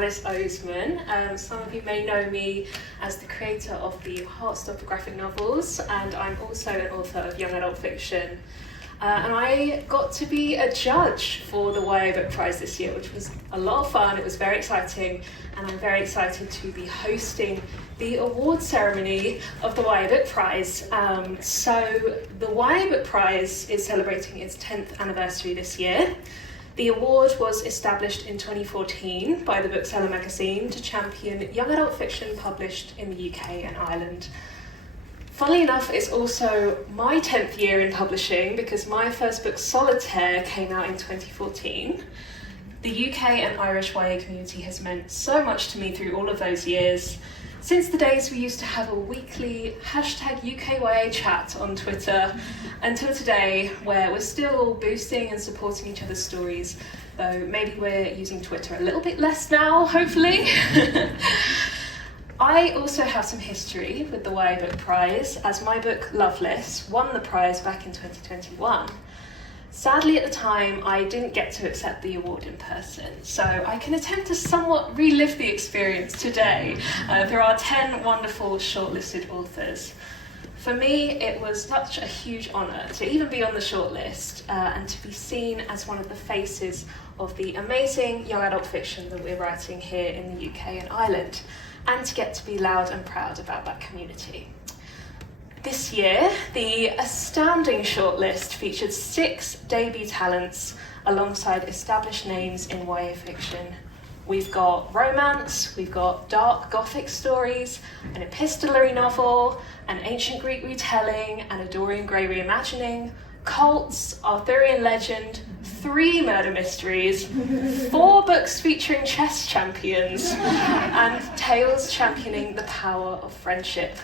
Alice Oseman. Some of you may know me as the creator of the Heartstopper graphic novels, and I'm also an author of young adult fiction. And I got to be a judge for the YA Book Prize this year, which was a lot of fun. It was very exciting, and I'm very excited to be hosting the award ceremony of the YA Book Prize. So the YA Book Prize is celebrating its 10th anniversary this year. The award was established in 2014 by the Bookseller magazine to champion young adult fiction published in the UK and Ireland. Funnily enough, it's also my 10th year in publishing because my first book, Solitaire, came out in 2014. The UK and Irish YA community has meant so much to me through all of those years. Since the days we used to have a weekly #UKYA chat on Twitter, until today, where we're still boosting and supporting each other's stories, though maybe we're using Twitter a little bit less now, hopefully. I also have some history with the YA Book Prize, as my book Loveless won the prize back in 2021. Sadly, at the time, I didn't get to accept the award in person, so I can attempt to somewhat relive the experience today. There are 10 wonderful shortlisted authors. For me, it was such a huge honour to even be on the shortlist and to be seen as one of the faces of the amazing young adult fiction that we're writing here in the UK and Ireland, and to get to be loud and proud about that community. This year, the astounding shortlist featured 6 debut talents alongside established names in YA fiction. We've got romance, we've got dark gothic stories, an epistolary novel, an ancient Greek retelling, an Dorian Gray reimagining, cults, Arthurian legend, 3 murder mysteries, 4 books featuring chess champions, and tales championing the power of friendship.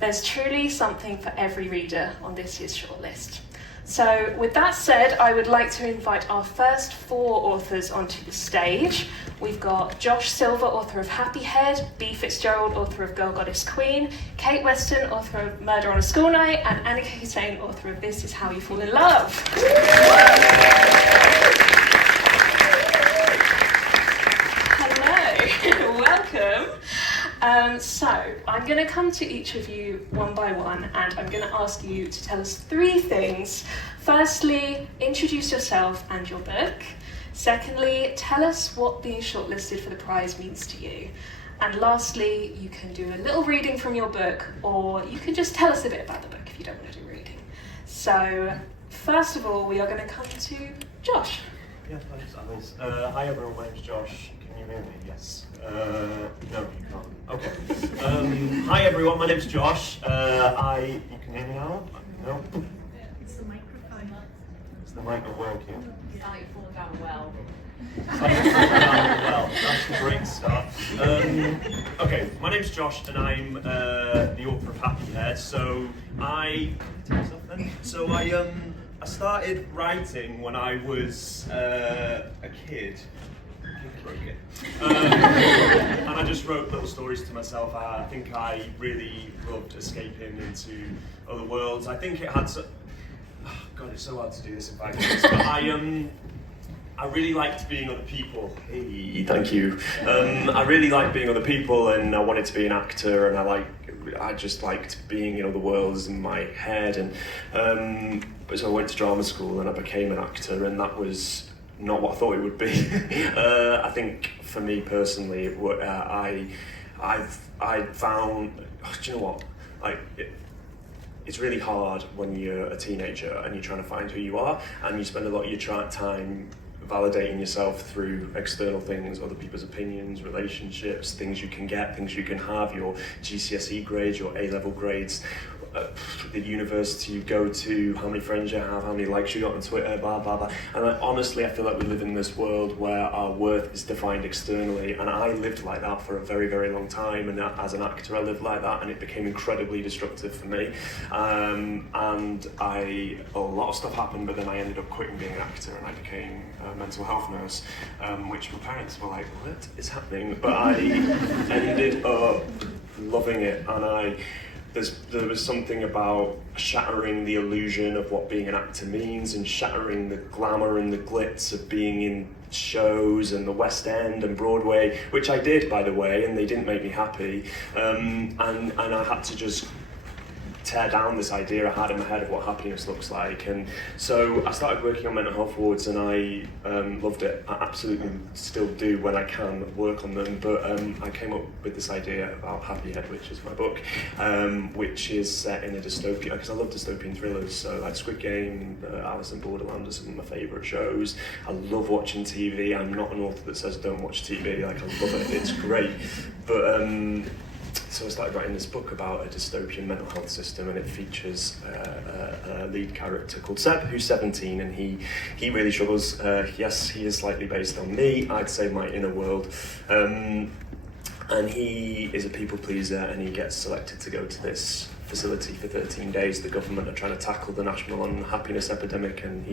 There's truly something for every reader on this year's shortlist. So with that said, I would like to invite our first 4 authors onto the stage. We've got Josh Silver, author of Happy Head, Bea Fitzgerald, author of Girl Goddess Queen, Kate Weston, author of Murder on a School Night, and Anika Hussain, author of This Is How You Fall in Love. Hello, welcome. So I'm going to come to each of you one by one, and I'm going to ask you to tell us 3 things. Firstly, introduce yourself and your book. Secondly, tell us what being shortlisted for the prize means to you. And lastly, you can do a little reading from your book, or you can just tell us a bit about the book if you don't want to do reading. So first of all, we are going to come to Josh. Yeah, thanks, Alice. Hi everyone, my name's Josh. Can you hear me? Yes. No, you can't. Okay. Hi everyone, my name's Josh. You can hear me now? No? It's the microphone. Is the mic not working? It's like you're falling down a well. Well, that's a great start. Okay, my name's Josh and I'm the author of Happy Head. So I started writing when I was a kid. And I just wrote little stories to myself. I think I really loved escaping into other worlds. I think it had God, it's so hard to do this in 5 minutes, but I really liked being other people. Hey, thank you. I really liked being other people, and I wanted to be an actor, and I just liked being in other worlds in my head, and so I went to drama school and I became an actor, and that was not what I thought it would be. I think for me personally, I found, do you know what? It's really hard when you're a teenager and you're trying to find who you are, and you spend a lot of your time validating yourself through external things, other people's opinions, relationships, things you can get, things you can have, your GCSE grades, your A-level grades, the university you go to, how many friends you have, how many likes you got on Twitter, blah, blah, blah. And honestly, I feel like we live in this world where our worth is defined externally, and I lived like that for a very, very long time, and as an actor I lived like that, and it became incredibly destructive for me. And a lot of stuff happened, but then I ended up quitting being an actor, and I became a mental health nurse, which my parents were like, what is happening? But I ended up loving it, and I there was something about shattering the illusion of what being an actor means and shattering the glamour and the glitz of being in shows and the West End and Broadway, which I did, by the way, and they didn't make me happy. And I had to just tear down this idea I had in my head of what happiness looks like. And so I started working on mental health awards, and I loved it. I absolutely still do when I can work on them, but I came up with this idea about Happy Head, which is my book, which is set in a dystopia, because I love dystopian thrillers, so like Squid Game, Alice in Borderland are some of my favourite shows. I love watching TV. I'm not an author that says don't watch TV, like I love it, it's great. But so I started writing this book about a dystopian mental health system, and it features a lead character called Seb, who's 17, and he really struggles. Yes, he is slightly based on me, I'd say my inner world. And he is a people pleaser, and he gets selected to go to this facility for 13 days. The government are trying to tackle the national unhappiness epidemic, and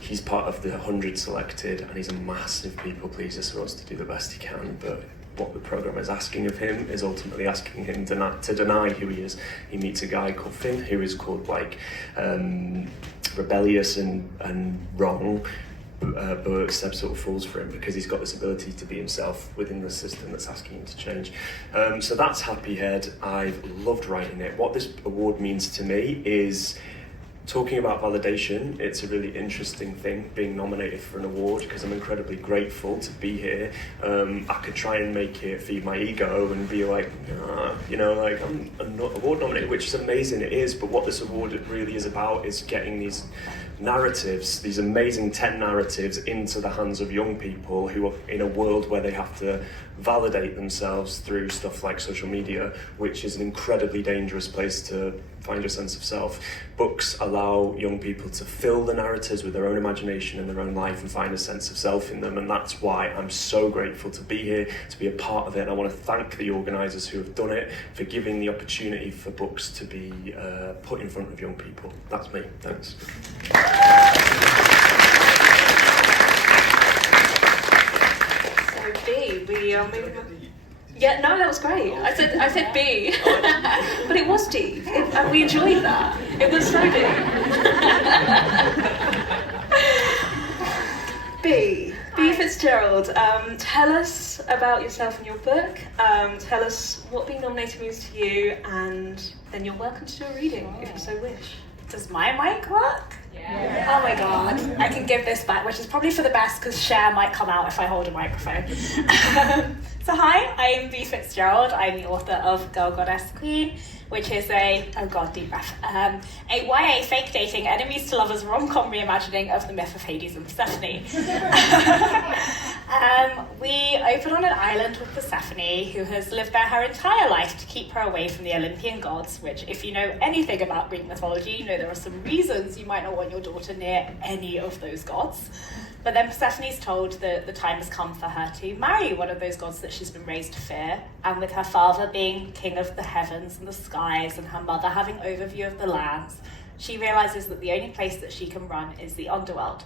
he's part of the 100 selected, and he's a massive people pleaser, so he wants to do the best he can, but what the programme is asking of him is ultimately asking him to deny who he is. He meets a guy called Finn, who is called rebellious and wrong, but Seb sort of falls for him because he's got this ability to be himself within the system that's asking him to change. So that's Happy Head. I've loved writing it. What this award means to me is talking about validation. It's a really interesting thing being nominated for an award, because I'm incredibly grateful to be here. I could try and make it feed my ego and be like, like I'm not award nominated, which is amazing, it is, but what this award really is about is getting these narratives, these amazing 10 narratives, into the hands of young people who are in a world where they have to validate themselves through stuff like social media, which is an incredibly dangerous place to find your sense of self. Books allow young people to fill the narratives with their own imagination and their own life and find a sense of self in them, and that's why I'm so grateful to be here, to be a part of it. And I want to thank the organisers who have done it for giving the opportunity for books to be put in front of young people. That's me. Thanks. So B, moving on. Yeah, no, that was great. I said B, but it was deep, and we enjoyed that. It was so deep. Bea Fitzgerald, tell us about yourself and your book. Tell us what being nominated means to you, and then you're welcome to do a reading if you so wish. Does my mic work? Yeah. Oh my god, I can give this back, which is probably for the best because Cher might come out if I hold a microphone. So hi, I'm Bea Fitzgerald. I'm the author of Girl Goddess Queen, which is a YA fake dating, enemies to lovers rom-com reimagining of the myth of Hades and Persephone. We open on an island with Persephone, who has lived there her entire life to keep her away from the Olympian gods, which, if you know anything about Greek mythology, you know there are some reasons you might not want your daughter near any of those gods. But then Persephone's told that the time has come for her to marry one of those gods that she's been raised to fear, and with her father being king of the heavens and the skies and her mother having overview of the lands, she realises that the only place that she can run is the underworld.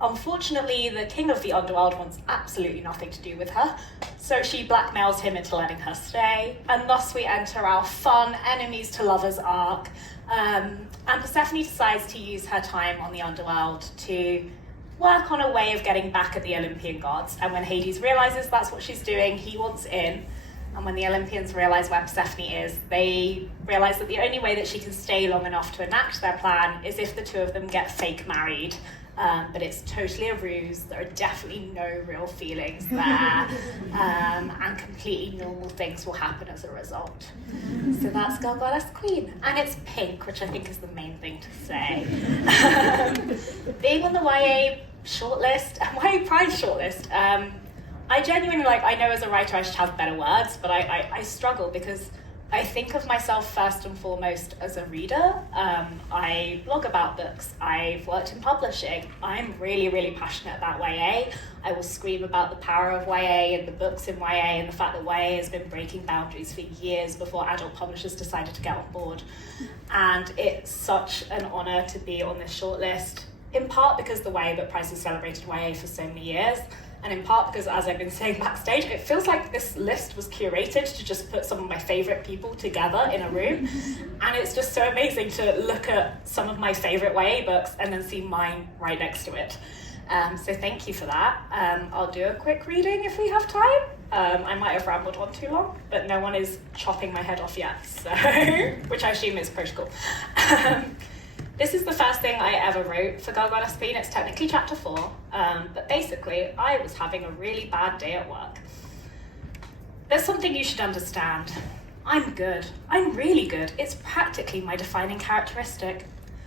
Unfortunately, the king of the underworld wants absolutely nothing to do with her, so she blackmails him into letting her stay, and thus we enter our fun enemies to lovers arc. And Persephone decides to use her time on the underworld to work on a way of getting back at the Olympian gods, and when Hades realises that's what she's doing, he wants in. And when the Olympians realise where Persephone is, they realise that the only way that she can stay long enough to enact their plan is if the two of them get fake married. But it's totally a ruse. There are definitely no real feelings there, and completely normal things will happen as a result. So that's Girl Goddess Queen, and it's pink, which I think is the main thing to say. Being on the YA shortlist, YA Prize shortlist, I genuinely, I know as a writer I should have better words, but I struggle because I think of myself first and foremost as a reader. I blog about books. I've worked in publishing. I'm really, really passionate about YA. I will scream about the power of YA and the books in YA and the fact that YA has been breaking boundaries for years before adult publishers decided to get on board. And it's such an honour to be on this shortlist, in part because the YA Book Prize has celebrated YA for so many years, And in part because, as I've been saying backstage, it feels like this list was curated to just put some of my favourite people together in a room. And it's just so amazing to look at some of my favourite YA books and then see mine right next to it. So thank you for that. I'll do a quick reading if we have time. I might have rambled on too long, but no one is chopping my head off yet, so which I assume is protocol. This is the first thing I ever wrote for Girl Gone Spain. It's technically chapter 4, but basically I was having a really bad day at work. There's something you should understand. I'm good. I'm really good. It's practically my defining characteristic.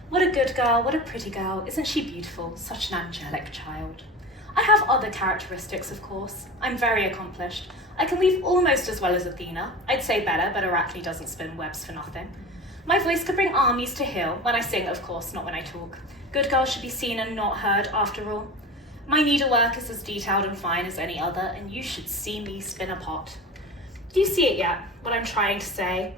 What a good girl, what a pretty girl. Isn't she beautiful? Such an angelic child. I have other characteristics, of course. I'm very accomplished. I can weave almost as well as Athena. I'd say better, but Arachne doesn't spin webs for nothing. My voice could bring armies to heel. When I sing, of course, not when I talk. Good girls should be seen and not heard, after all. My needlework is as detailed and fine as any other, and you should see me spin a pot. Do you see it yet, what I'm trying to say?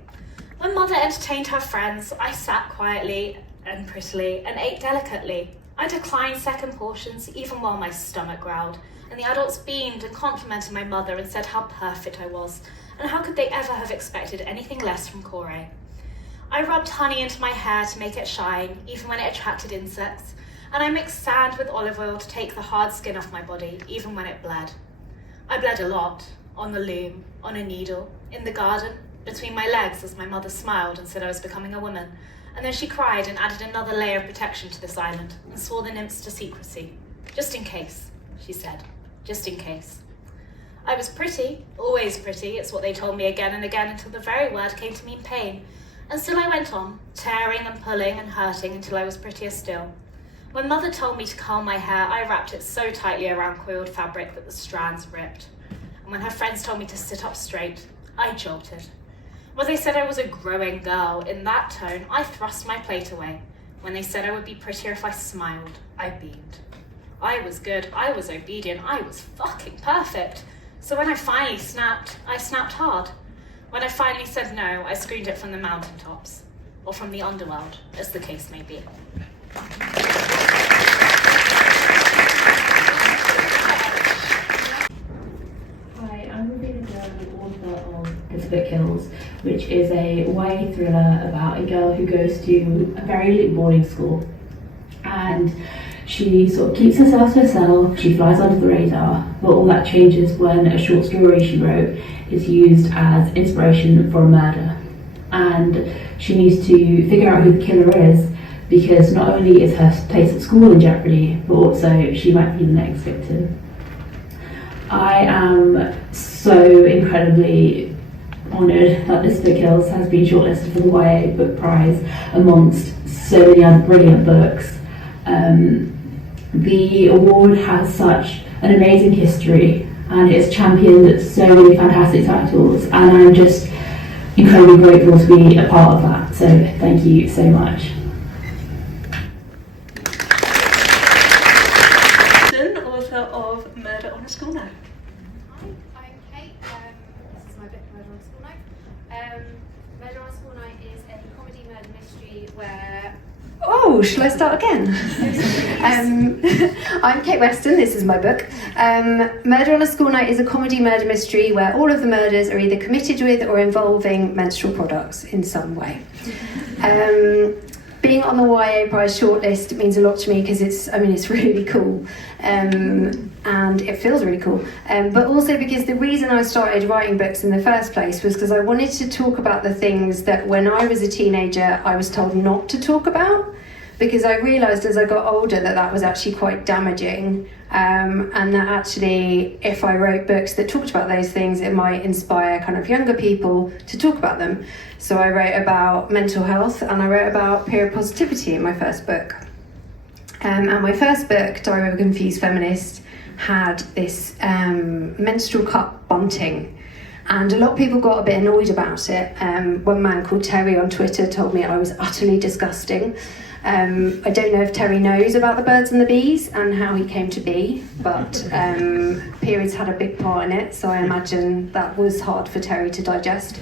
When Mother entertained her friends, I sat quietly and prettily and ate delicately. I declined second portions, even while my stomach growled, and the adults beamed and complimented my mother and said how perfect I was, and how could they ever have expected anything less from Corey? I rubbed honey into my hair to make it shine, even when it attracted insects, and I mixed sand with olive oil to take the hard skin off my body, even when it bled. I bled a lot, on the loom, on a needle, in the garden, between my legs as my mother smiled and said I was becoming a woman, and then she cried and added another layer of protection to this island and swore the nymphs to secrecy. Just in case, she said, just in case. I was pretty, always pretty, it's what they told me again and again until the very word came to mean pain. And still I went on, tearing and pulling and hurting until I was prettier still. When Mother told me to curl my hair, I wrapped it so tightly around coiled fabric that the strands ripped. And when her friends told me to sit up straight, I jolted. When they said I was a growing girl, in that tone, I thrust my plate away. When they said I would be prettier if I smiled, I beamed. I was good, I was obedient, I was fucking perfect. So when I finally snapped, I snapped hard. When I finally said no, I screamed it from the mountaintops, or from the underworld, as the case may be. Hi, I'm Ravena Guron, author of This Book Kills, which is a YA thriller about a girl who goes to a very elite boarding school, and she sort of keeps herself to herself, she flies under the radar, but all that changes when a short story she wrote is used as inspiration for a murder. And she needs to figure out who the killer is, because not only is her place at school in jeopardy, but also she might be the next victim. I am so incredibly honoured that This Book Kills has been shortlisted for the YA Book Prize amongst so many other brilliant books. The award has such an amazing history and it's championed so many fantastic titles, and I'm just incredibly grateful to be a part of that, so thank you so much. Weston, author of Murder on a School Night. Hi, I'm Kate. This is my book, Murder on a School Night. Murder on a School Night is a comedy murder mystery where... Oh, shall I start again? I'm Kate Weston, this is my book. Murder on a School Night is a comedy murder mystery where all of the murders are either committed with or involving menstrual products in some way. Being on the YA Prize shortlist means a lot to me because it's really cool. And it feels really cool, but also because the reason I started writing books in the first place was because I wanted to talk about the things that when I was a teenager I was told not to talk about, because I realised as I got older that that was actually quite damaging, and that actually if I wrote books that talked about those things it might inspire kind of younger people to talk about them. So I wrote about mental health and I wrote about period positivity in my first book. And my first book, Diary of a Confused Feminist, had this menstrual cup bunting, and a lot of people got a bit annoyed about it. One man called Terry on Twitter told me I was utterly disgusting. I don't know if Terry knows about the birds and the bees and how he came to be, but periods had a big part in it, so I imagine that was hard for Terry to digest.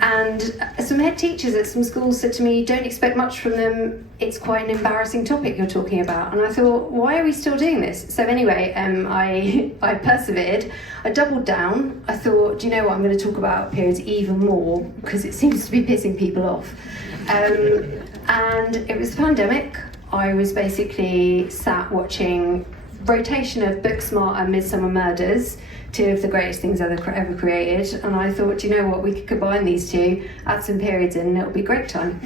And some head teachers at some schools said to me, don't expect much from them, it's quite an embarrassing topic you're talking about. And I thought, why are we still doing this? So anyway, I persevered, I doubled down, I thought, do you know what, I'm going to talk about periods even more, because it seems to be pissing people off. And it was the pandemic. I was basically sat watching rotation of Booksmart and Midsummer Murders, two of the greatest things ever created, and I thought, you know what, we could combine these two, add some periods in, and it'll be great time.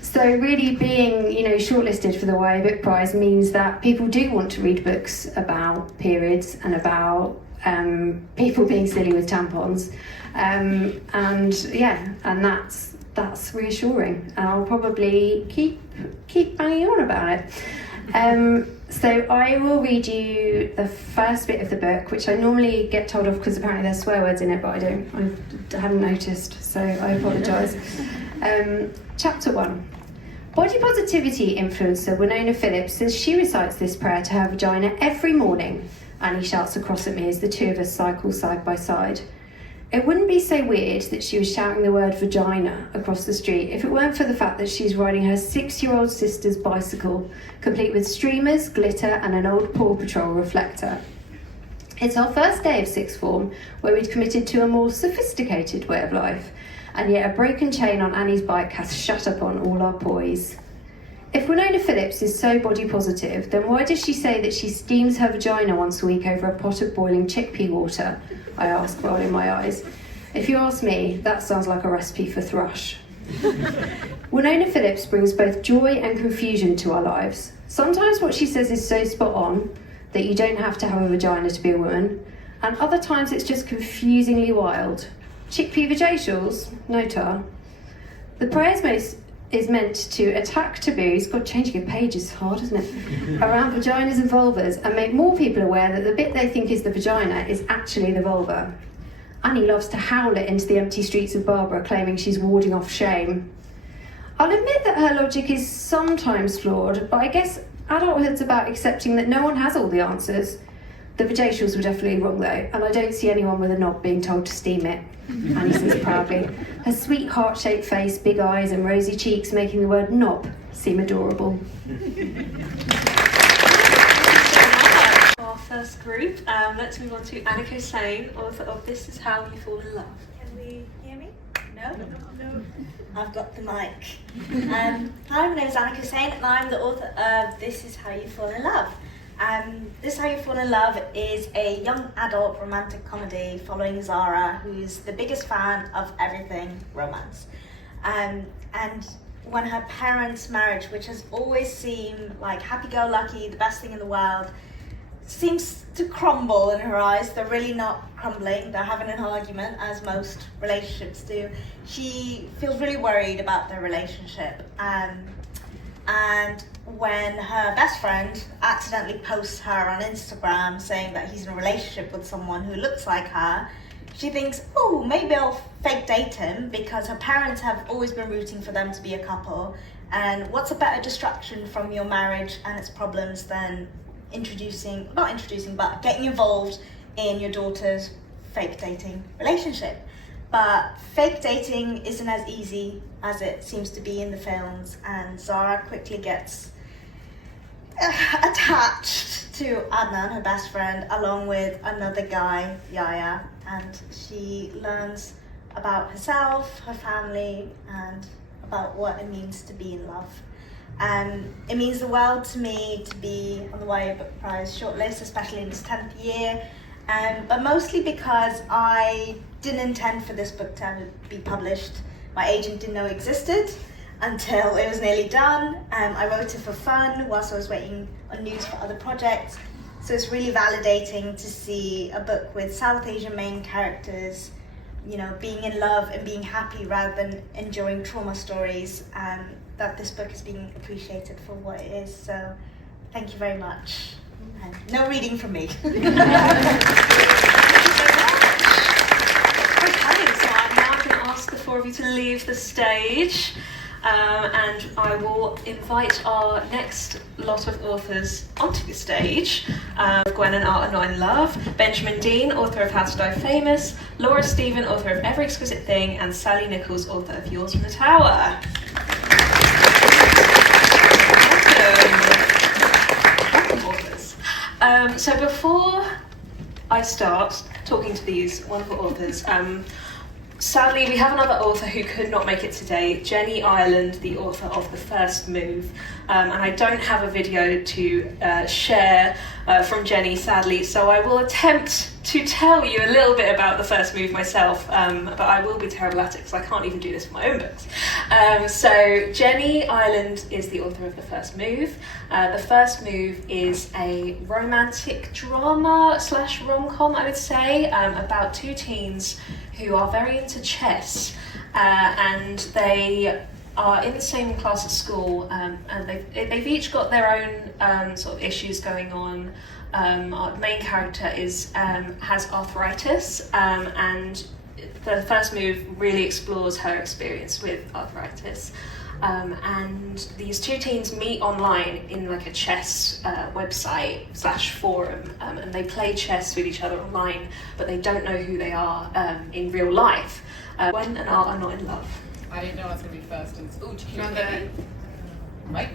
So really being, shortlisted for the YA Book Prize means that people do want to read books about periods and about people being silly with tampons, and that's reassuring. And I'll probably keep banging on about it. So I will read you the first bit of the book, which I normally get told off because apparently there's swear words in it, but I hadn't noticed, so I apologise. Chapter 1. Body positivity influencer Winona Phillips says she recites this prayer to her vagina every morning. Annie shouts across at me as the two of us cycle side by side. It wouldn't be so weird that she was shouting the word vagina across the street if it weren't for the fact that she's riding her 6-year-old sister's bicycle, complete with streamers, glitter and an old Paw Patrol reflector. It's our first day of sixth form, where we'd committed to a more sophisticated way of life, and yet a broken chain on Annie's bike has shut up on all our poise. If Winona Phillips is so body positive, then why does she say that she steams her vagina once a week over a pot of boiling chickpea water? I ask, rolling my eyes. If you ask me, that sounds like a recipe for thrush. Winona Phillips brings both joy and confusion to our lives. Sometimes what she says is so spot on that you don't have to have a vagina to be a woman, and other times it's just confusingly wild. Chickpea vajacials? No tar. The prayer is meant to attack taboos, God, changing a page is hard, isn't it, around vaginas and vulvas, and make more people aware that the bit they think is the vagina is actually the vulva. Annie loves to howl it into the empty streets of Barbara, claiming she's warding off shame. I'll admit that her logic is sometimes flawed, but I guess adulthood's about accepting that no one has all the answers. The vajacials were definitely wrong though, and I don't see anyone with a knob being told to steam it. Annie says proudly, her sweet heart-shaped face, big eyes and rosy cheeks making the word knob seem adorable. Our first group, let's move on to Anika Hussain, author of This Is How You Fall in Love. Can we hear me? No? I've got the mic. Hi, my name is Anika Hussain and I'm the author of This Is How You Fall in Love. This Is How You Fall in Love is a young adult romantic comedy following Zara, who's the biggest fan of everything romance. And when her parents' marriage, which has always seemed like happy-go-lucky, the best thing in the world, seems to crumble in her eyes. They're really not crumbling, they're having an argument, as most relationships do. She feels really worried about their relationship. And when her best friend accidentally posts her on Instagram saying that he's in a relationship with someone who looks like her, she thinks, oh, maybe I'll fake date him, because her parents have always been rooting for them to be a couple. And what's a better distraction from your marriage and its problems than getting involved in your daughter's fake dating relationship. But fake dating isn't as easy as it seems to be in the films, and Zara quickly gets attached to Adnan, her best friend, along with another guy, Yaya, and she learns about herself, her family, and about what it means to be in love. It means the world to me to be on the YA Book Prize shortlist, especially in its 10th year, but mostly because I didn't intend for this book to ever be published. My agent didn't know it existed until it was nearly done. I wrote it for fun whilst I was waiting on news for other projects. So it's really validating to see a book with South Asian main characters, being in love and being happy rather than enjoying trauma stories, that this book is being appreciated for what it is. So thank you very much. No reading from me. Okay, so I'm now going to ask the four of you to leave the stage. and I will invite our next lot of authors onto the stage. Gwen and Art Are Not in Love, Benjamin Dean, author of How to Die Famous, Laura Stephen, author of Every Exquisite Thing, and Sally Nicholls, author of Yours from the Tower. Welcome, authors. So before I start talking to these wonderful authors, sadly, we have another author who could not make it today, Jenny Ireland, the author of The First Move. And I don't have a video to share from Jenny, sadly, so I will attempt to tell you a little bit about The First Move myself, but I will be terrible at it because I can't even do this for my own books. So Jenny Ireland is the author of The First Move. The First Move is a romantic drama / rom-com, I would say, about two teens who are very into chess, and they are in the same class at school, and they've each got their own sort of issues going on. Our main character has arthritis, and The First Move really explores her experience with arthritis. And these two teens meet online in like a chess website / forum, and they play chess with each other online, but they don't know who they are in real life. Gwen and Art Are Not in Love. I didn't know I was going to be first. And oh, do you want the mic?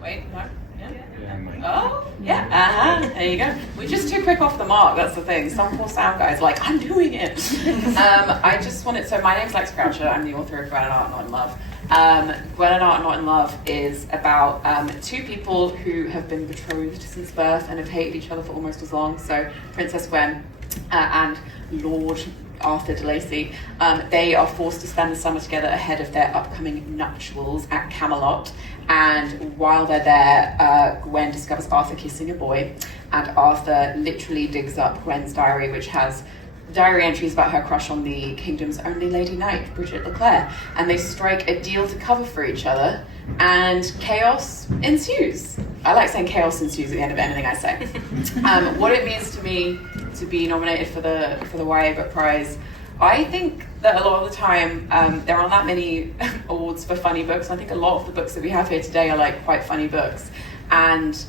Wait, no. Oh, yeah. There you go. We're just too quick off the mark. That's the thing. Some poor sound guy's like, I'm doing it. I just wanted. So my name's Lex Croucher. I'm the author of Gwen and Art Not in Love. Gwen and Art Not in Love is about two people who have been betrothed since birth and have hated each other for almost as long. So Princess Gwen and Lord Arthur de Lacy, they are forced to spend the summer together ahead of their upcoming nuptials at Camelot. And while they're there, Gwen discovers Arthur kissing a boy, and Arthur literally digs up Gwen's diary, which has diary entries about her crush on the kingdom's only lady knight, Bridget Leclerc, and they strike a deal to cover for each other, and chaos ensues. I like saying chaos ensues at the end of anything I say. What it means to me to be nominated for the YA Book Prize, I think that a lot of the time there aren't that many awards for funny books. I think a lot of the books that we have here today are like quite funny books. And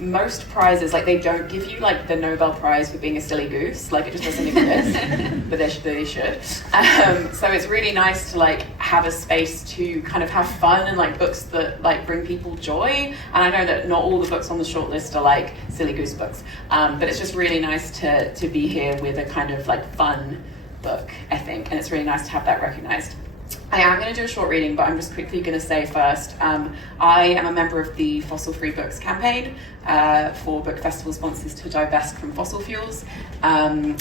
most prizes, like they don't give you like the Nobel Prize for being a silly goose, like it just doesn't exist, but they should. So it's really nice to like have a space to kind of have fun and like books that like bring people joy. And I know that not all the books on the shortlist are like silly goose books, but it's just really nice to be here with a kind of like fun book, I think, and it's really nice to have that recognised. I am going to do a short reading, but I'm just quickly going to say first, I am a member of the Fossil Free Books campaign for book festival sponsors to divest from fossil fuels and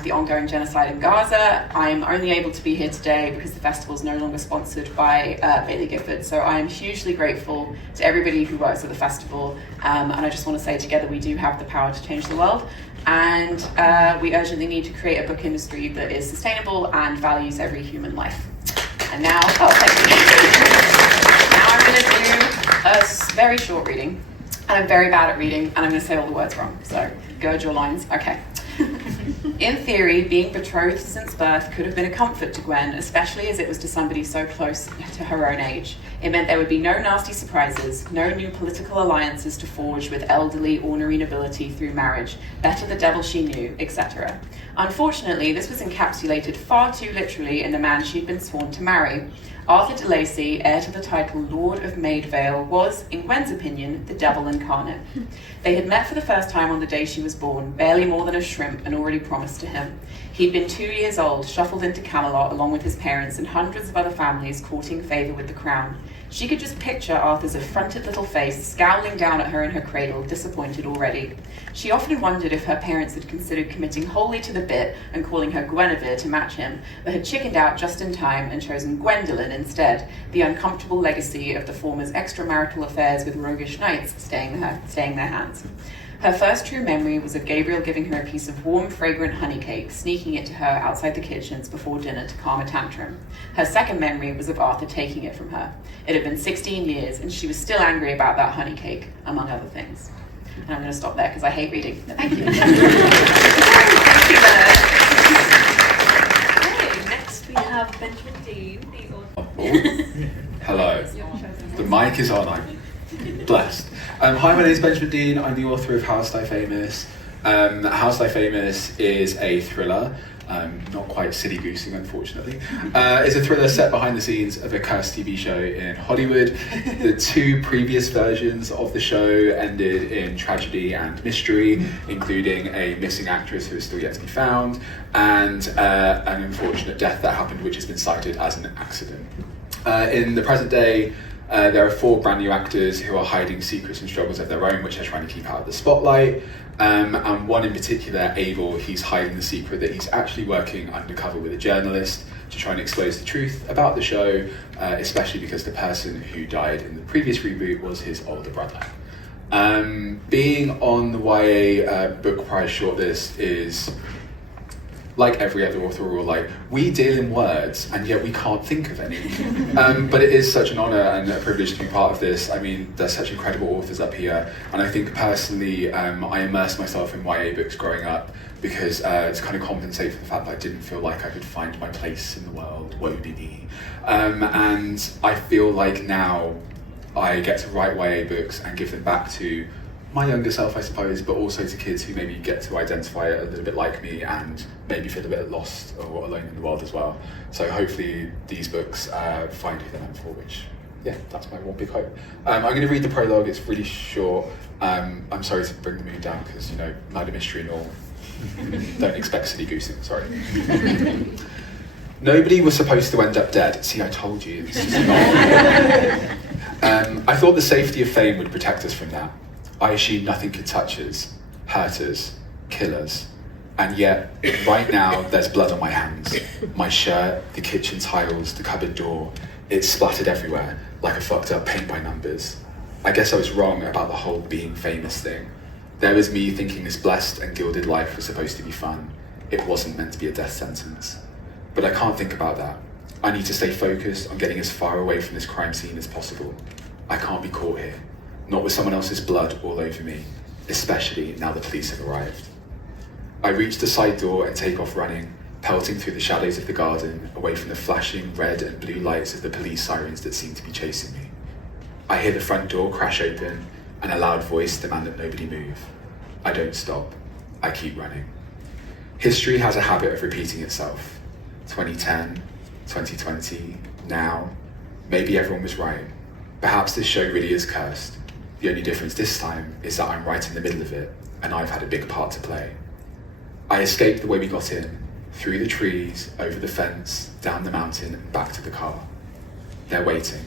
the ongoing genocide in Gaza. I am only able to be here today because the festival is no longer sponsored by Baillie Gifford, so I am hugely grateful to everybody who works at the festival, and I just want to say together we do have the power to change the world, and we urgently need to create a book industry that is sustainable and values every human life. And now, thank you. Now I'm going to do a very short reading, and I'm very bad at reading, and I'm going to say all the words wrong, so gird your loins. Okay. In theory, being betrothed since birth could have been a comfort to Gwen, especially as it was to somebody so close to her own age. It meant there would be no nasty surprises, no new political alliances to forge with elderly, ornery nobility through marriage, better the devil she knew, etc. Unfortunately, this was encapsulated far too literally in the man she'd been sworn to marry. Arthur de Lacy, heir to the title Lord of Maidvale, was, in Gwen's opinion, the devil incarnate. They had met for the first time on the day she was born, barely more than a shrimp, and already promised to him. He'd been 2 years old, shuffled into Camelot along with his parents and hundreds of other families courting favour with the crown. She could just picture Arthur's affronted little face scowling down at her in her cradle, disappointed already. She often wondered if her parents had considered committing wholly to the bit and calling her Guinevere to match him, but had chickened out just in time and chosen Gwendolen instead, the uncomfortable legacy of the former's extramarital affairs with roguish knights staying their hands. Her first true memory was of Gabriel giving her a piece of warm, fragrant honey cake, sneaking it to her outside the kitchens before dinner to calm a tantrum. Her second memory was of Arthur taking it from her. It had been 16 years, and she was still angry about that honey cake, among other things. And I'm going to stop there because I hate reading. Thank you. Thank you, next we have Benjamin Dean, the author. Hello. The mic is on. I'm blessed. Hi, my name is Benjamin Dean. I'm the author of House Die Famous. House Die Famous is a thriller. Not quite silly goosing, unfortunately. It's a thriller set behind the scenes of a cursed TV show in Hollywood. The two previous versions of the show ended in tragedy and mystery, including a missing actress who is still yet to be found, and an unfortunate death that happened, which has been cited as an accident. In the present day, there are 4 brand new actors who are hiding secrets and struggles of their own, which they're trying to keep out of the spotlight. And one in particular, Abel, he's hiding the secret that he's actually working undercover with a journalist to try and expose the truth about the show, especially because the person who died in the previous reboot was his older brother. Being on the YA Book Prize shortlist is, like every other author, we're all like, we deal in words and yet we can't think of any. But it is such an honour and a privilege to be part of this. I mean, there's such incredible authors up here, and I think personally I immersed myself in YA books growing up because to kind of compensate for the fact that I didn't feel like I could find my place in the world, woe be me. And I feel like now I get to write YA books and give them back to my younger self, I suppose, but also to kids who maybe get to identify a little bit like me and maybe feel a bit lost or alone in the world as well. So hopefully these books find who they're meant for, which, yeah, that's my one big hope. I'm going to read the prologue. It's really short. I'm sorry to bring the mood down because, you know, neither mystery nor don't expect silly goosing, sorry. Nobody was supposed to end up dead. See, I told you. This is not... I thought the safety of fame would protect us from that. I assumed nothing could touch us, hurt us, kill us. And yet, right now, there's blood on my hands. My shirt, the kitchen tiles, the cupboard door. It's splattered everywhere, like a fucked up paint by numbers. I guess I was wrong about the whole being famous thing. There was me thinking this blessed and gilded life was supposed to be fun. It wasn't meant to be a death sentence. But I can't think about that. I need to stay focused on getting as far away from this crime scene as possible. I can't be caught here. Not with someone else's blood all over me, especially now the police have arrived. I reach the side door and take off running, pelting through the shadows of the garden, away from the flashing red and blue lights of the police sirens that seem to be chasing me. I hear the front door crash open and a loud voice demand that nobody move. I don't stop. I keep running. History has a habit of repeating itself. 2010, 2020, now. Maybe everyone was right. Perhaps this show really is cursed. The only difference this time is that I'm right in the middle of it, and I've had a big part to play. I escaped the way we got in, through the trees, over the fence, down the mountain, and back to the car. They're waiting,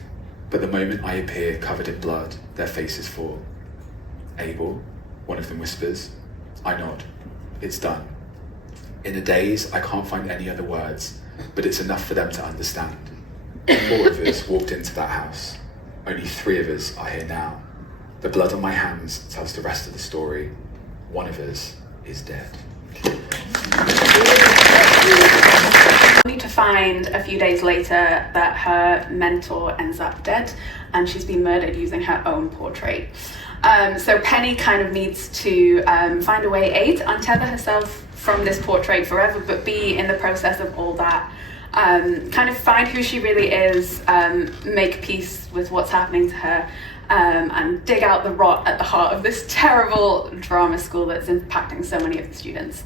but the moment I appear covered in blood, their faces fall. Abel, one of them whispers. I nod. It's done. In a daze, I can't find any other words, but it's enough for them to understand. 4 of us walked into that house. Only 3 of us are here now. The blood on my hands tells the rest of the story. One of us is dead. Only to find a few days later that her mentor ends up dead and she's been murdered using her own portrait. So Penny kind of needs to find a way, A, to untether herself from this portrait forever, but B, in the process of all that, kind of find who she really is, make peace with what's happening to her, and dig out the rot at the heart of this terrible drama school that's impacting so many of the students.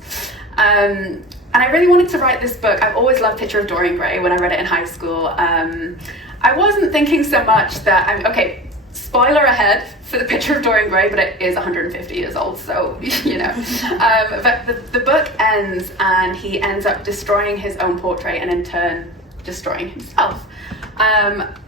And I really wanted to write this book. I've always loved Picture of Dorian Gray when I read it in high school. I wasn't thinking so much that, okay, spoiler ahead for the Picture of Dorian Gray, but it is 150 years old, so, you know. But the book ends and he ends up destroying his own portrait and in turn destroying himself.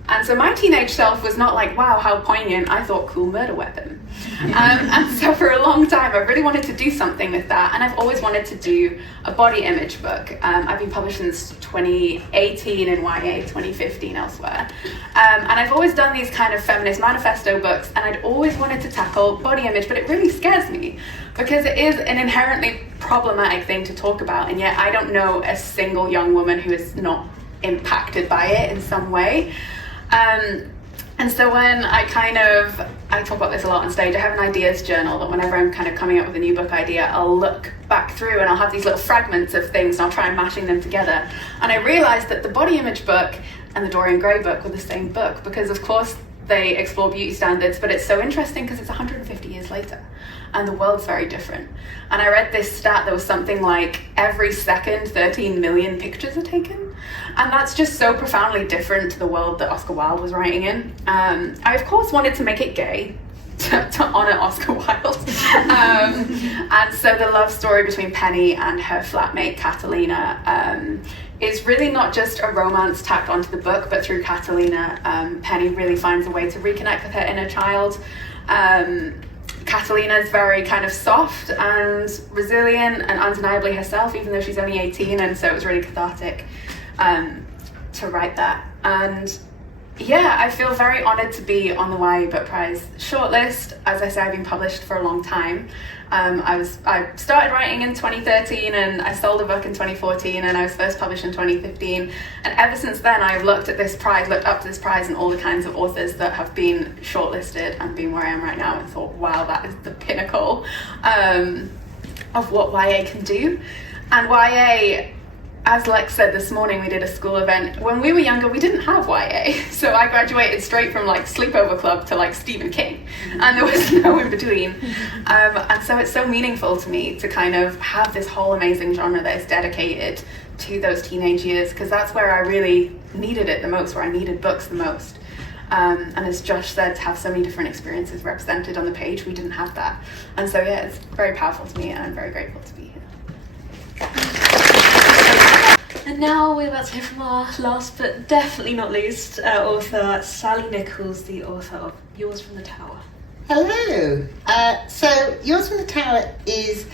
And so my teenage self was not like, wow, how poignant, I thought cool murder weapon. And so for a long time, I really wanted to do something with that. And I've always wanted to do a body image book. I've been published since 2018 in YA, 2015 elsewhere. And I've always done these kind of feminist manifesto books, and I'd always wanted to tackle body image, but it really scares me because it is an inherently problematic thing to talk about. And yet I don't know a single young woman who is not impacted by it in some way. And so when I talk about this a lot on stage, I have an ideas journal that whenever I'm kind of coming up with a new book idea, I'll look back through and I'll have these little fragments of things and I'll try and mashing them together. And I realized that the body image book and the Dorian Gray book were the same book, because of course they explore beauty standards, but it's so interesting because it's 150 years later and the world's very different. And I read this stat that was something like every second 13 million pictures are taken, and that's just so profoundly different to the world that Oscar Wilde was writing in. I of course wanted to make it gay to honour Oscar Wilde, and so the love story between Penny and her flatmate Catalina is really not just a romance tacked onto the book, but through Catalina, Penny really finds a way to reconnect with her inner child. Catalina's very kind of soft and resilient and undeniably herself, even though she's only 18, and so it was really cathartic to write that. And yeah, I feel very honoured to be on the YA Book Prize shortlist. As I say, I've been published for a long time. I started writing in 2013 and I sold a book in 2014, and I was first published in 2015. And ever since then, I've looked up to this prize and all the kinds of authors that have been shortlisted and been where I am right now, and thought, wow, that is the pinnacle of what YA can do. And YA, as Lex said this morning, we did a school event. When we were younger, we didn't have YA. So I graduated straight from like Sleepover Club to like Stephen King. And there was no in between. And so it's so meaningful to me to kind of have this whole amazing genre that is dedicated to those teenage years, because that's where I really needed it the most, where I needed books the most. And as Josh said, to have so many different experiences represented on the page, we didn't have that. And so yeah, it's very powerful to me, and I'm very grateful to be here. And now we're about to hear from our last but definitely not least author, Sally Nicholls, the author of Yours from the Tower. Hello. So Yours from the Tower is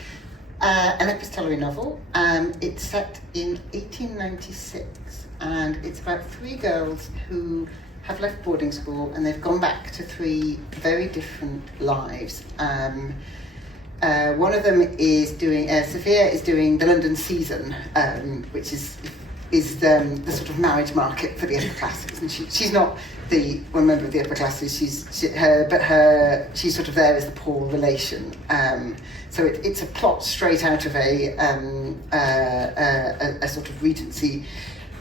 an epistolary novel. It's set in 1896, and it's about three girls who have left boarding school and they've gone back to three very different lives. One of them is doing, Sophia is doing the London season, which is the sort of marriage market for the upper classes, and she's not one member of the upper classes. She's sort of there as the poor relation. So it's a plot straight out of a sort of Regency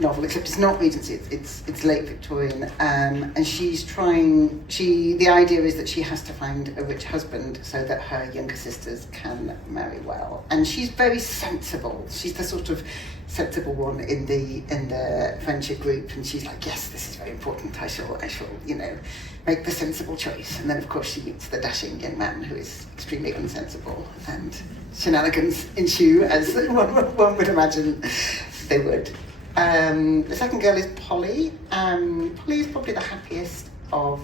novel, except it's not Regency, it's late Victorian, and the idea is that she has to find a rich husband so that her younger sisters can marry well. And she's very sensible. She's the sort of sensible one in the friendship group, and she's like, yes, this is very important, I shall make the sensible choice. And then of course she meets the dashing young man who is extremely unsensible, and shenanigans ensue, as one would imagine they would. The second girl is Polly. Polly is probably the happiest of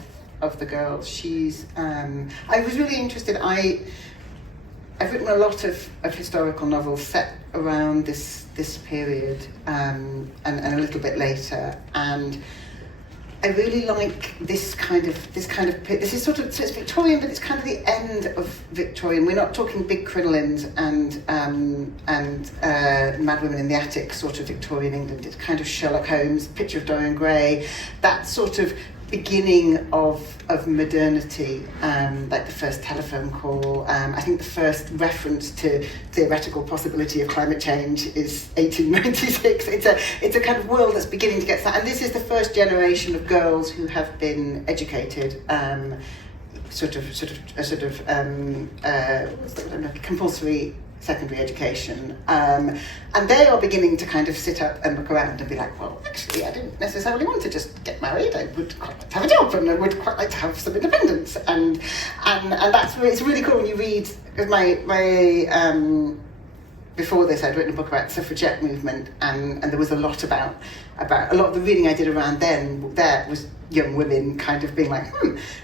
the girls. She's. I was really interested. I've written a lot of historical novels set around this period and a little bit later, and I really like this kind of this is sort of, so it's Victorian, but it's kind of the end of Victorian. We're not talking big crinolines and Mad Women in the Attic sort of Victorian England. It's kind of Sherlock Holmes, Picture of Dorian Gray, that sort of beginning of modernity, like the first telephone call. I think the first reference to theoretical possibility of climate change is 1896. It's a kind of world that's beginning to get that, and this is the first generation of girls who have been educated, compulsory secondary education, and they are beginning to kind of sit up and look around and be like, well, actually, I didn't necessarily want to just get married. I would quite like to have a job, and I would quite like to have some independence, and that's it's really cool when you read. My before this, I'd written a book about the suffragette movement, and there was a lot about a lot of the reading I did around then. There was young women kind of being like,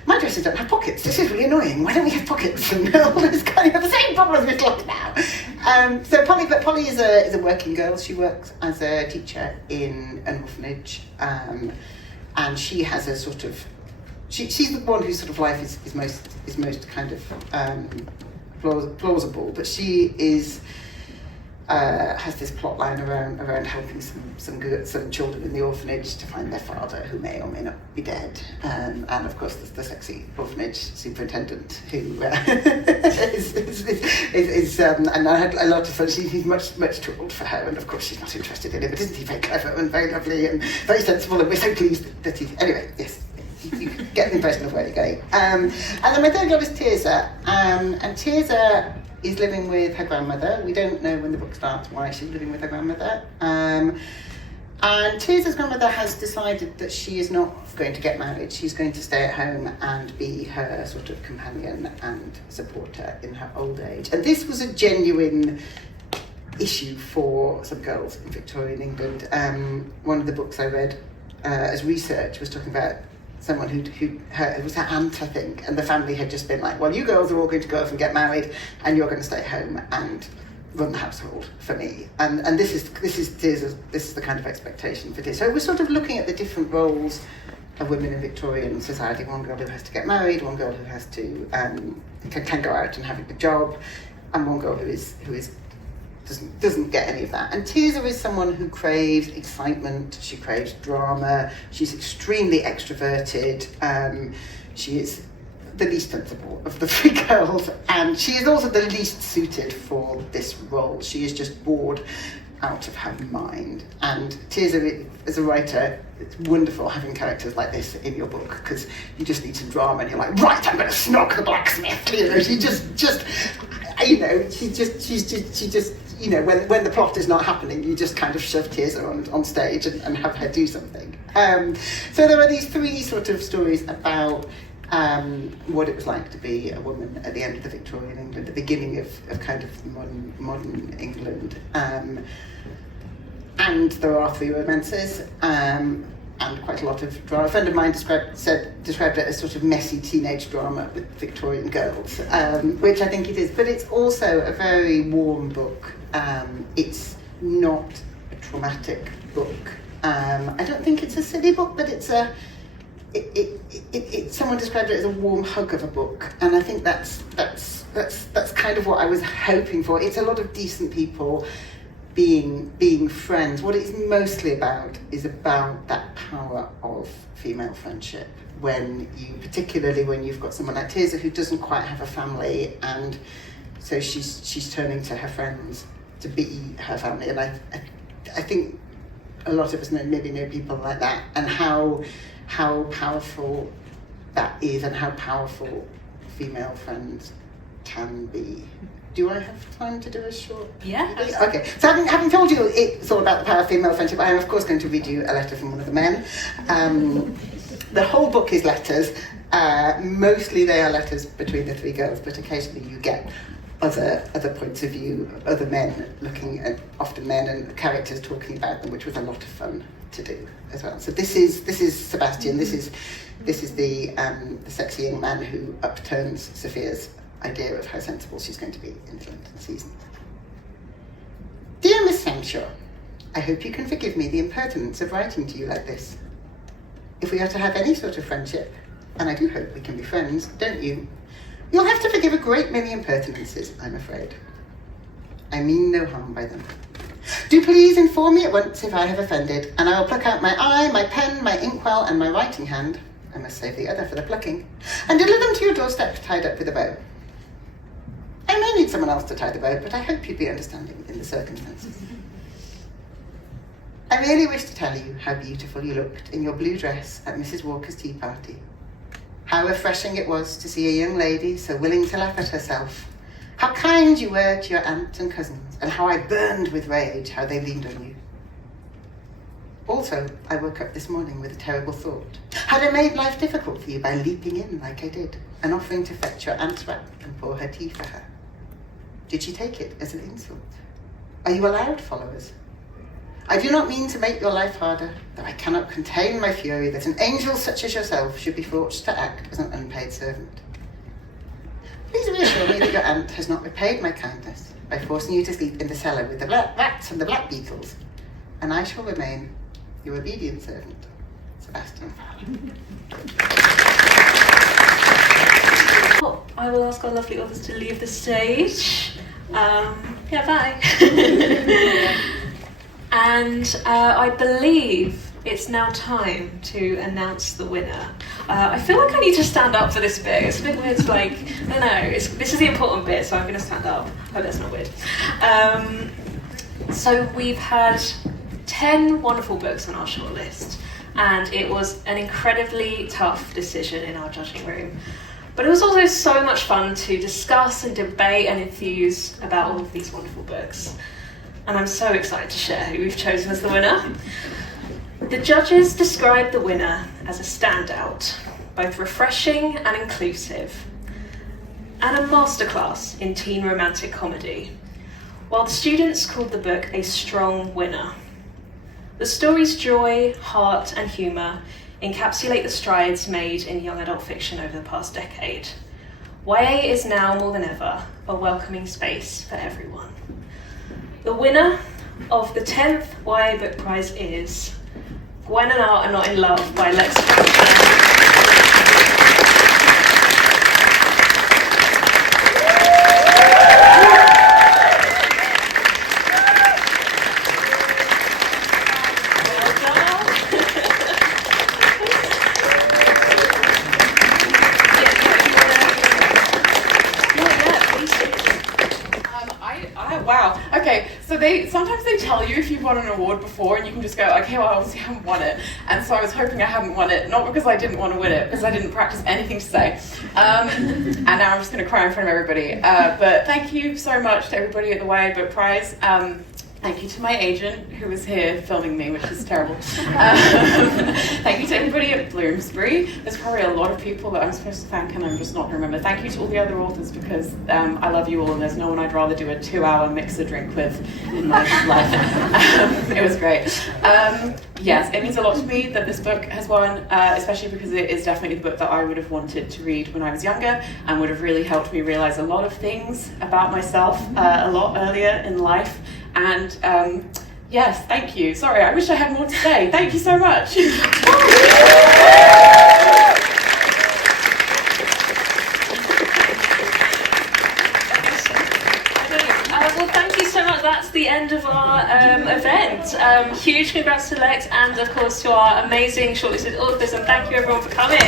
my dresses don't have pockets. This is really annoying. Why don't we have pockets? And all this kind of the same problem we've got now. So Polly is a working girl. She works as a teacher in an orphanage, and she has a sort of she's the one whose sort of life is most kind of plausible. But she is. has this plot line around helping some children in the orphanage to find their father, who may or may not be dead, and of course there's the sexy orphanage superintendent who is and I had a lot of fun. He's much too old for her, and of course she's not interested in him. But isn't he very clever and very lovely and very sensible? And we're so pleased that he. Anyway, yes. You get the impression of where you're going. And then my third girl is Tirza, and Tirza is living with her grandmother. We don't know when the book starts why she's living with her grandmother. And Tirza's grandmother has decided that she is not going to get married. She's going to stay at home and be her sort of companion and supporter in her old age. And this was a genuine issue for some girls in Victorian England. One of the books I read as research was talking about someone it was her aunt, I think, and the family had just been like, well, you girls are all going to go off and get married, and you're going to stay home and run the household for me. And this is the kind of expectation for this. So we're sort of looking at the different roles of women in Victorian society. One girl who has to get married, one girl who has to can go out and have a good job, and one girl who doesn't get any of that. And Tirza is someone who craves excitement, she craves drama, she's extremely extroverted, she is the least sensible of the three girls, and she is also the least suited for this role. She is just bored out of her mind. And Tirza, as a writer, it's wonderful having characters like this in your book, because you just need some drama and you're like, right, I'm going to snog the blacksmith. You know, she just you know, when the plot is not happening, you just kind of shove Tirza on stage and have her do something. So there are these three sort of stories about what it was like to be a woman at the end of the Victorian England, the beginning of kind of modern England. And there are three romances, and quite a lot of drama. A friend of mine described it as sort of messy teenage drama with Victorian girls, which I think it is. But it's also a very warm book. It's not a traumatic book. I don't think it's a silly book, but it's someone described it as a warm hug of a book, and I think that's kind of what I was hoping for. It's a lot of decent people being friends. What it's mostly about is about that power of female friendship, particularly when you've got someone like Tirza who doesn't quite have a family, and so she's turning to her friends to be her family. And I think a lot of us maybe know people like that, and how powerful that is, and how powerful female friends can be. Do I have time to do a short? Yeah. Okay. So having told you it's all about the power of female friendship, I am of course going to read you a letter from one of the men. The whole book is letters. Mostly they are letters between the three girls, but occasionally you get other points of view, other men looking at, often men and characters talking about them, which was a lot of fun to do as well. So this is Sebastian. This is the sexy young man who upturns Sophia's idea of how sensible she's going to be in the London season. Dear Miss Sangshaw, I hope you can forgive me the impertinence of writing to you like this. If we are to have any sort of friendship, and I do hope we can be friends, don't you? You'll have to forgive a great many impertinences, I'm afraid. I mean no harm by them. Do please inform me at once if I have offended, and I will pluck out my eye, my pen, my inkwell, and my writing hand, I must save the other for the plucking, and deliver them to your doorstep tied up with a bow. I may need someone else to tie the bow, but I hope you'd be understanding in the circumstances. I really wish to tell you how beautiful you looked in your blue dress at Mrs. Walker's tea party. How refreshing it was to see a young lady so willing to laugh at herself. How kind you were to your aunt and cousins, and how I burned with rage how they leaned on you. Also, I woke up this morning with a terrible thought. Had I made life difficult for you by leaping in like I did, and offering to fetch your aunt's wrap and pour her tea for her? Did she take it as an insult? Are you allowed followers? I do not mean to make your life harder, though I cannot contain my fury that an angel such as yourself should be forced to act as an unpaid servant. Please reassure me that your aunt has not repaid my kindness by forcing you to sleep in the cellar with the black rats and the black beetles, and I shall remain your obedient servant, Sebastian. I will ask our lovely authors to leave the stage. Yeah, bye. And I believe it's now time to announce the winner. I feel like I need to stand up for this bit. It's a bit weird, like, I don't know, this is the important bit, so I'm going to stand up. Hope that's not weird. So we've had 10 wonderful books on our shortlist, and it was an incredibly tough decision in our judging room. But it was also so much fun to discuss and debate and enthuse about all of these wonderful books. And I'm so excited to share who we've chosen as the winner. The judges described the winner as a standout, both refreshing and inclusive, and a masterclass in teen romantic comedy, while the students called the book a strong winner. The story's joy, heart, and humour encapsulate the strides made in young adult fiction over the past decade. YA is now more than ever a welcoming space for everyone. The winner of the 10th YA Book Prize is Gwen and Art Are Not in Love by Lex Croucher. Sometimes they tell you if you've won an award before, and you can just go, okay, well, I obviously haven't won it. And so I was hoping I hadn't won it, not because I didn't want to win it, because I didn't practice anything to say. And now I'm just going to cry in front of everybody. But thank you so much to everybody at the YA Book Prize. Thank you to my agent, who was here filming me, which is terrible. Thank you to everybody at Bloomsbury. There's probably a lot of people that I'm supposed to thank, and I'm just not going to remember. Thank you to all the other authors, because I love you all, and there's no one I'd rather do a 2-hour mixer drink with in my life. It was great. Yes, it means a lot to me that this book has won, especially because it is definitely the book that I would have wanted to read when I was younger, and would have really helped me realise a lot of things about myself a lot earlier in life. And yes, thank you. Sorry, I wish I had more to say. Thank you so much. Well, thank you so much. That's the end of our event. Huge congrats to Lex, and of course to our amazing shortlisted authors, and thank you everyone for coming.